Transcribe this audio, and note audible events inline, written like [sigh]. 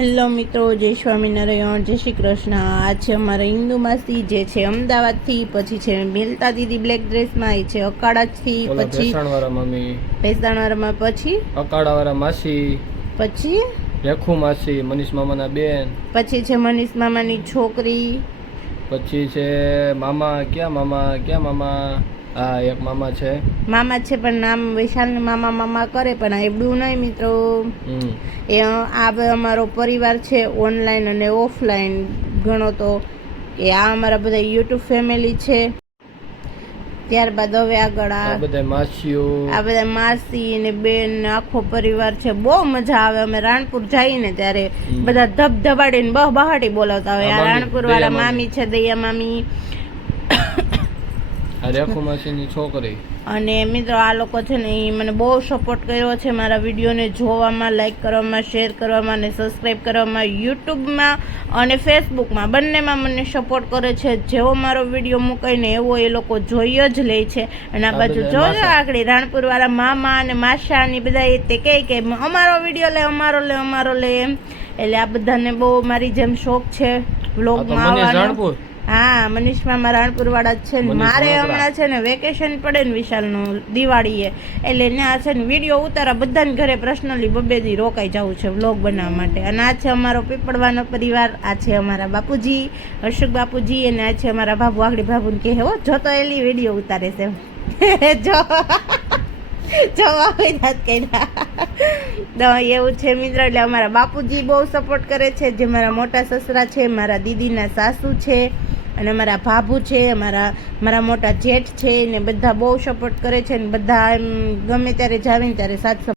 Hello મિત્રો જય સ્વામિનારાયણ જય શ્રી કૃષ્ણ. આ છે અમારા હિન્દુ માસી જે છે અમદાવાદથી પછી છે મિલતા દીદી બ્લેક ડ્રેસમાં એ છે અકાળાથી પછી ભેસાણવાળામાં પછી? અકાળાવાળા માસી. પછી? રેખુ માસી મનીષ મામાના બેન. પછી છે મનીષ મામાની છોકરી. પછી છે મામા ક્યાં મામા ક્યાં મામા? હા એક મામા છે. મામા છે પણ નામ વિશાલ મામા મામા કરે પણ આ એવડું નહીં મિત્રો. એ આ અમારો પરિવાર છે ઓનલાઈન અને ઓફલાઈન. ઘણો તો એ આ અમારા બધા યુટ્યુબ ફેમિલી છે. ત્યારબાદ હવે આગળ આ બધા માસીઓ. આ બધા માસી ને બેન ને આખો પરિવાર છે. બહુ મજા આવે. અમે રાણપુર જઈએ ને ત્યારે. બધા ધબધબાડીને બહુ બહાટી બોલાવતા હોય. આ રાણપુર વાળા મામી છે દયા મામી. આ રેખુ છોકરી. અને મિત્રો આ લોકો છે ને એ મને બહુ સપોર્ટ કર્યો છે મારા વિડીયોને જોવામાં લાઈક કરવામાં શેર કરવામાં અને સબસ્ક્રાઈબ કરવામાં યુટ્યુબમાં અને ફેસબુકમાં બંનેમાં મને સપોર્ટ કરે છે. જેવો મારો વીડિયો મૂકાય ને એવો એ લોકો જોઈ જ લે છે. અને આ બાજુ જોજો. આગળ રાણપુરવાળા મામા અને માસા અને બધા એ તે કહે કે અમારો વીડિયો લે અમારો લે અમારો લે. એમ. એટલે આ બધાને બહુ મારી જેમ શોખ છે વ્લોગમાં આવવાનો. હા મનીષ મામા રાણપુરવાળા જ છે ને. મારે હમણાં છે ને વેકેશન પડે ને વિશાલનું દિવાળીએ. એટલે આ છે ને વીડિયો ઉતારા બધાને ઘરે પર્સનલી બબે દી રોકાઈ જવું છે વ્લોગ બનાવવા માટે. અને આ છે અમારો પીપળવાનો પરિવાર આ છે અમારા બાપુજી અશોક બાપુજી અને આ છે અમારા બાબુ આગળી બાબુને કહે હો જો તો એલી વીડિયો ઉતારે છે. [laughs] જો. જવા આવી જાત કર્યા એવું છે મિત્ર એટલે અમારા બાપુજી બહુ સપોર્ટ કરે છે. જે મારા મોટા સસરા છે મારા દીદીના સાસુ છે. અને અમારા ભાભુ છે, અમારા મારા મોટા જેઠ છે ને બધા બહુ સપોર્ટ કરે છે ને બધા એમ ગમે ત્યારે જાવીને ત્યારે સાથ